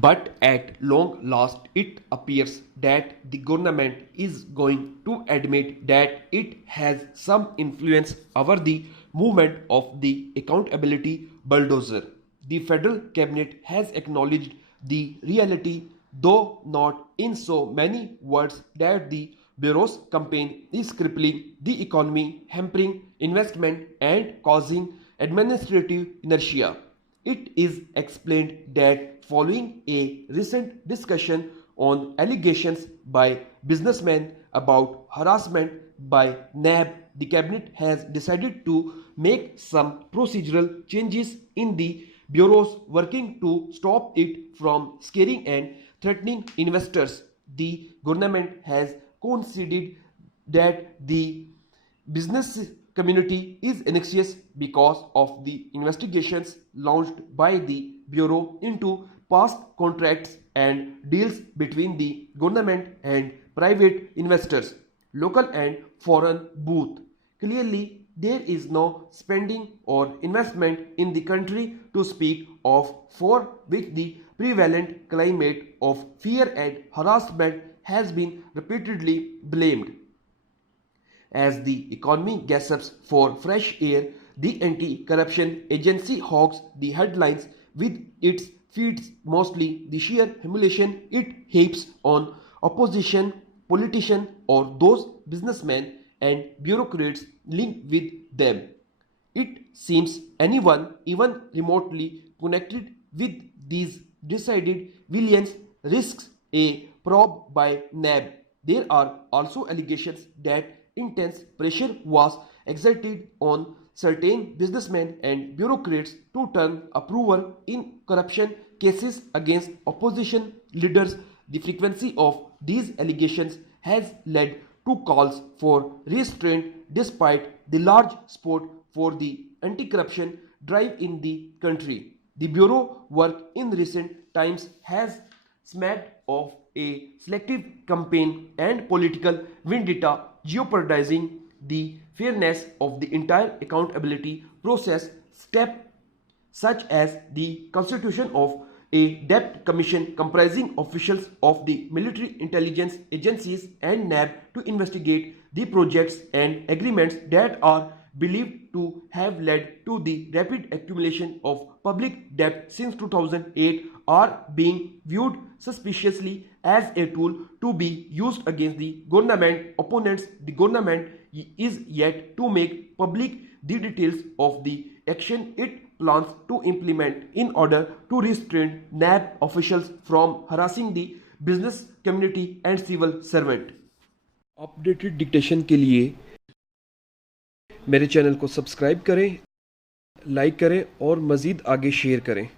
But at long last, it appears that the government is going to admit that it has some influence over the movement of the accountability bulldozer. The federal cabinet has acknowledged the reality, though not in so many words, that the Bureau's campaign is crippling the economy, hampering investment, and causing administrative inertia. It is explained that following a recent discussion on allegations by businessmen about harassment by NAB, the cabinet has decided to make some procedural changes in the bureaus working to stop it from scaring and threatening investors. The government has conceded that the business community is anxious because of the investigations launched by the Bureau into past contracts and deals between the government and private investors, local and foreign both. Clearly, there is no spending or investment in the country to speak of, for which the prevalent climate of fear and harassment has been repeatedly blamed. As the economy gasps for fresh air, the anti-corruption agency hogs the headlines with its feeds, mostly the sheer humiliation it heaps on opposition, politicians, or those businessmen and bureaucrats linked with them. It seems anyone even remotely connected with these decided villains risks a probe by NAB. There are also allegations that intense pressure was exerted on certain businessmen and bureaucrats to turn approval in corruption cases against opposition leaders. The frequency of these allegations has led to calls for restraint despite the large support for the anti-corruption drive in the country. The Bureau work in recent times has smacked of a selective campaign and political vendetta, jeopardizing the fairness of the entire accountability process. Steps such as the constitution of a debt commission comprising officials of the military intelligence agencies and NAB to investigate the projects and agreements that are believed to have led to the rapid accumulation of public debt since 2008 are being viewed suspiciously as a tool to be used against the government opponents. The government is yet to make public the details of the action it plans to implement in order to restrain NAB officials from harassing the business community and civil servant. Updated dictation के लिए मेरे channel को subscribe करें, like करें और मज़ीद आगे share करें।